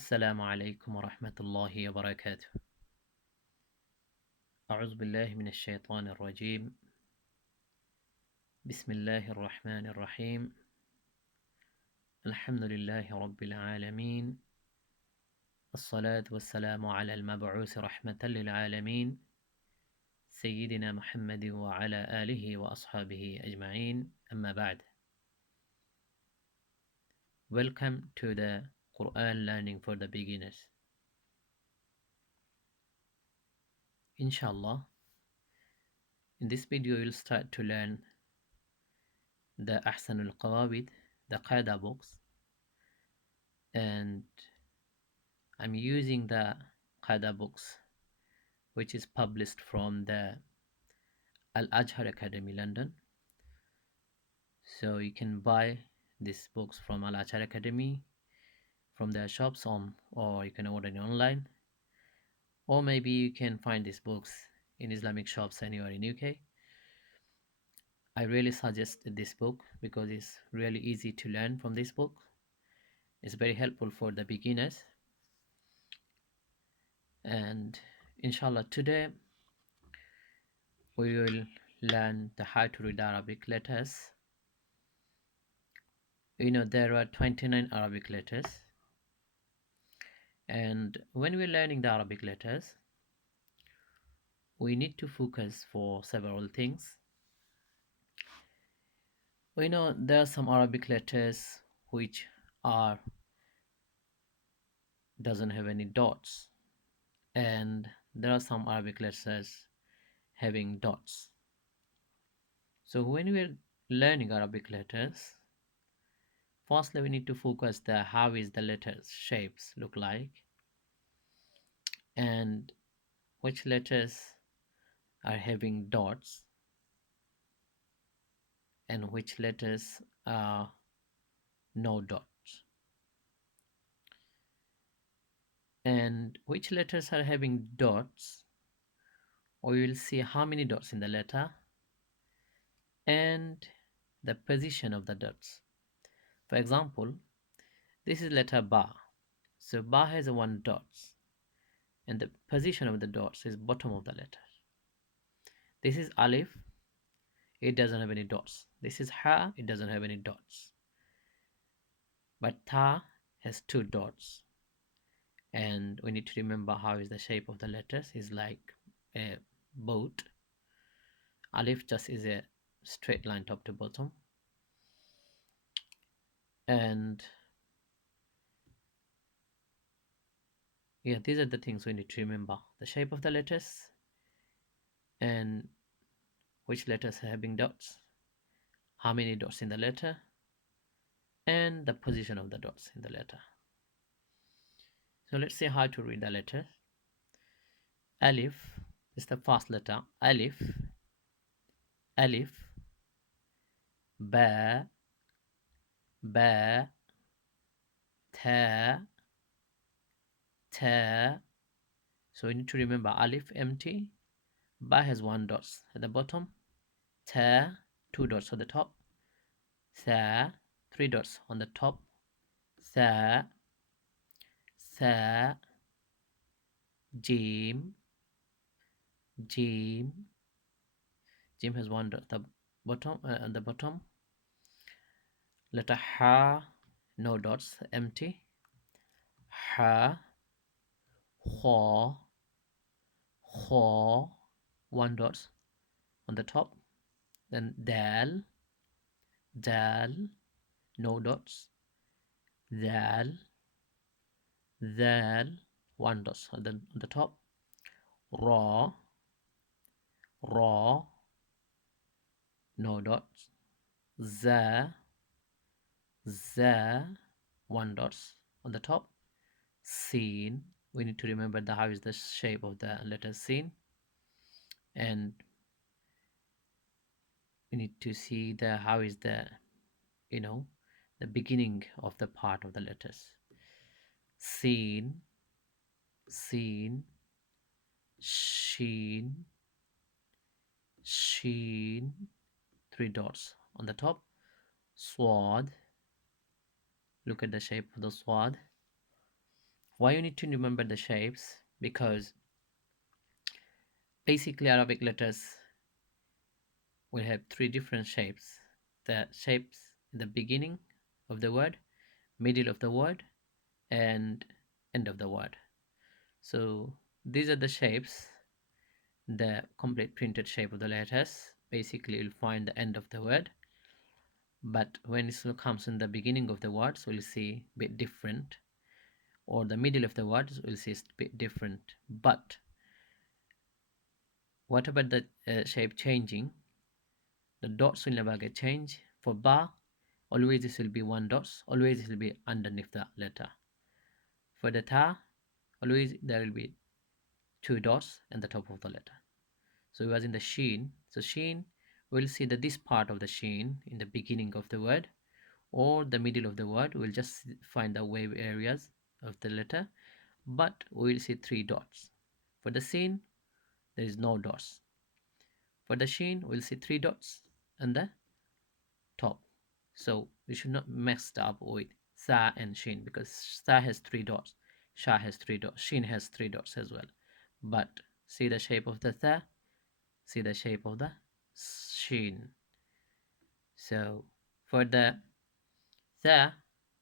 السلام عليكم ورحمة الله وبركاته. أعوذ بالله من الشيطان الرجيم. بسم الله الرحمن الرحيم. الحمد لله رب العالمين، الصلاة والسلام على المبعوث رحمة للعالمين سيدنا محمد وعلى آله وأصحابه أجمعين. أما بعد. Welcome to the Qur'an learning for the beginners. Inshallah, in this video you'll start to learn the Ahsanul Qawabid, the Qaida books, and I'm using the Qaida books which is published from the Al-Azhar Academy London. So you can buy these books from Al-Azhar Academy from their shops or you can order it online, or maybe you can find these books in Islamic shops anywhere in UK. I really suggest this book because it's really easy to learn from this book. It's very helpful for the beginners. And inshallah today we will learn the how to read Arabic letters. There are 29 Arabic letters, and when we're learning the Arabic letters we need to focus for several things. There are some Arabic letters which are doesn't have any dots, and there are some Arabic letters having dots. So when we're learning Arabic letters, firstly we need to focus the how is the letters shapes look like, and which letters are having dots and which letters are no dots, and which letters are having dots, we will see how many dots in the letter and the position of the dots. For example, this is letter Ba, so Ba has one dot and the position of the dots is bottom of the letter. This is Alif, it doesn't have any dots. This is Ha, it doesn't have any dots. But Ta has two dots, and we need to remember how is the shape of the letters is like a boat. Alif just is a straight line top to bottom, and yeah, these are the things we need to remember: the shape of the letters and which letters are having dots, how many dots in the letter, and the position of the dots in the letter. So let's see how to read the letter. Alif is the first letter. Alif, Alif, Ba, Ba, Ta, Ta. So we need to remember Alif empty, Ba has one dot at the bottom, Ta two dots at the top, Sa three dots on the top, Sa, Sa, Jim, Jim. Jim has one dot at the bottom. Letter Ha, no dots, empty. Ha, Ho, Ho, one dot on the top. Then Dal, Dal, no dots. Dal, Dal, one dot on the top. Ra, Ra, no dots. Za, Za, one dot on the top. Sin, we need to remember how is the shape of the letter Sin, and we need to see how is the the beginning of the part of the letters. Sin, Sin, Sheen, Sheen, three dots on the top. Swad, look at the shape of the swad. Why you need to remember the shapes? Because basically Arabic letters will have three different shapes. The shapes in the beginning of the word, middle of the word, and end of the word. So these are the shapes, the complete printed shape of the letters. Basically you'll find the end of the word, but when it comes in the beginning of the words we'll see a bit different, or the middle of the words we'll see a bit different. But whatever the shape changing, the dots will never get changed. For ba, always this will be one dots, always it will be underneath the letter. For the ta, always there will be two dots at the top of the letter. So it was in the sheen. So sheen, we'll see that this part of the sheen in the beginning of the word or the middle of the word, we'll just find the wave areas of the letter, but we'll see three dots. For the sin, there is no dots. For the sheen, we'll see three dots on the top. So we should not mess up with sa and shin, because sa has three dots, sha has three dots, shin has three dots as well. But see the shape of the sa, see the shape of the shin. So for the sa,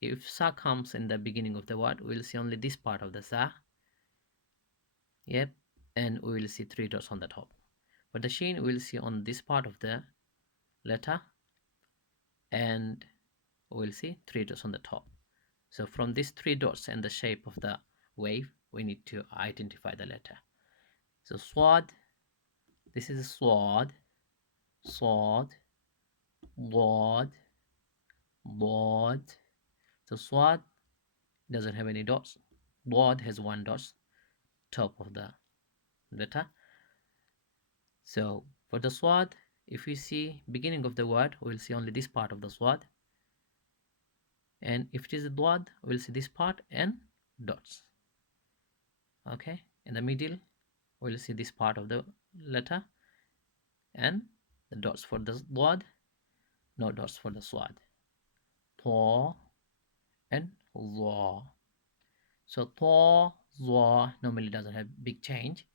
if sa comes in the beginning of the word, we'll see only this part of the sa. Yep, and we will see three dots on the top. For the shin, we'll see on this part of the letter, and we'll see three dots on the top. So from these three dots and the shape of the wave, we need to identify the letter. So swad, this is swad, swad, wad, wad. So swad doesn't have any dots. Wad has one dot, top of the letter. So for the swad, if we see beginning of the word, we'll see only this part of the swad. And if it is a dwad, we'll see this part and dots. Okay, in the middle, we'll see this part of the letter and the dots for the dwad, no dots for the swad. To and za. So to, za normally doesn't have big change.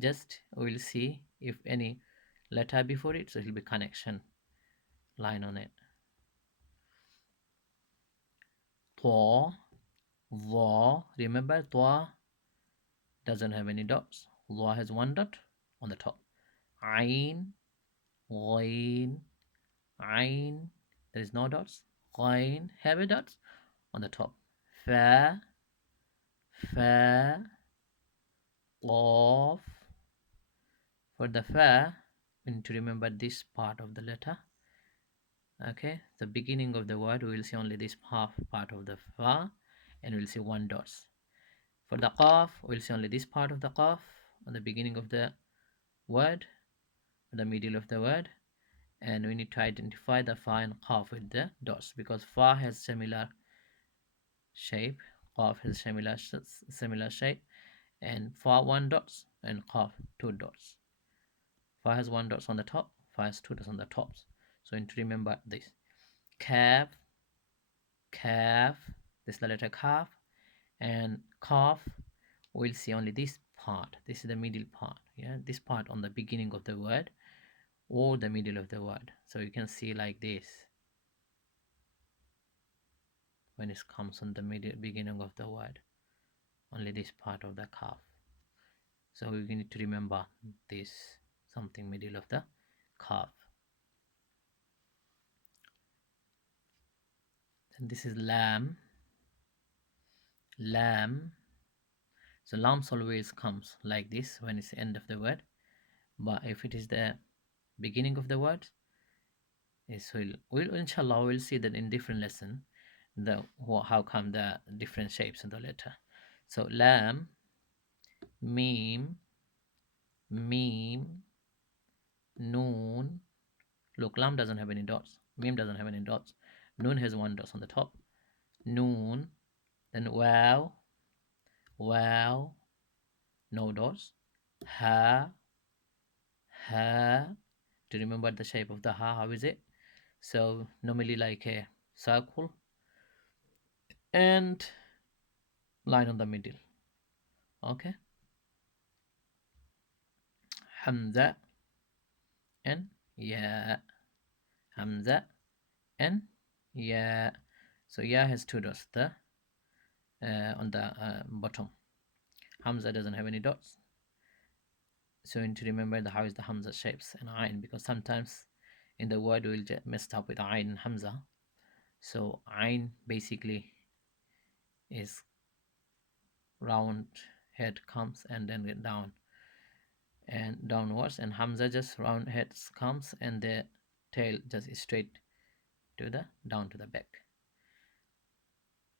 Just we'll see if any letter before it, so it will be connection line on it. To, za. Remember, to doesn't have any dots. Za has one dot on the top. Ain, ghain, ain. There is no dots. Ghain have a dots on the top. Fa, fa, qaf. For the fa, we need to remember this part of the letter. Okay, the beginning of the word, we will see only this half part of the fa, and we'll see one dots. For the qaf, we'll see only this part of the qaf on the beginning of the word, the middle of the word, and we need to identify the fa and qaf with the dots, because fa has similar shape, qaf has similar shape, and fa one dots and qaf two dots. Fa has one dots on the top, fa has two dots on the tops. So you need to remember this. Kaf, kaf, this is the letter kaf, and kaf, we'll see only this part. This is the middle part, yeah, this part on the beginning of the word or the middle of the word. So you can see like this when it comes on the middle beginning of the word, only this part of the kaf. So you need to remember this, something middle of the kaf. And this is lam, lam. So lam always comes like this when it's the end of the word, but if it is the beginning of the word, we'll inshallah we'll see that in different lesson, the how come the different shapes in the letter. So lam, mim, mim, noon. Look, lam doesn't have any dots, mim doesn't have any dots, noon has one dot on the top, noon. Then wow, wow, no dots. Ha, ha. To remember the shape of the ha, how is it? So normally like a circle, and line on the middle. Okay, Hamza and Ya. Hamza and Ya. So Ya has two dots there on the bottom. Hamza doesn't have any dots. So you need to remember how is the Hamza shapes and Ain, because sometimes in the word we'll get messed up with Ain and Hamza. So Ain basically is round, head comes and then get down and downwards, and Hamza just round heads comes and the tail just straight to the down to the back.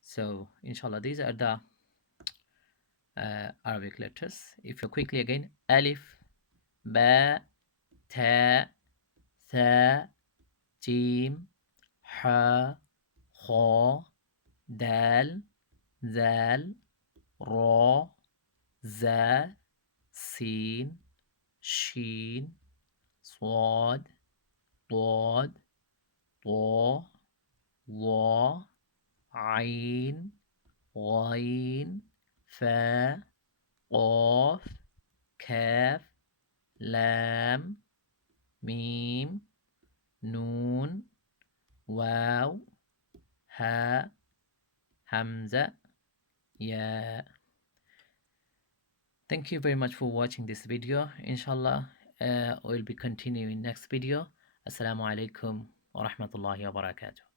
So inshallah these are the Arabic letters. If you quickly again, Alif, Ba, Ta, Tha, Jim, Ha, Kha, Dal, Zal, Ra, Za, Sin, Shin, Swad, Dad, طا ظا عين غين فا قاف كاف لام ميم نون واو ها همزة يا. Thank you very much for watching this video. Inshallah, we'll be continuing next video. Assalamu alaikum wa rahmatullahi wa barakatuh.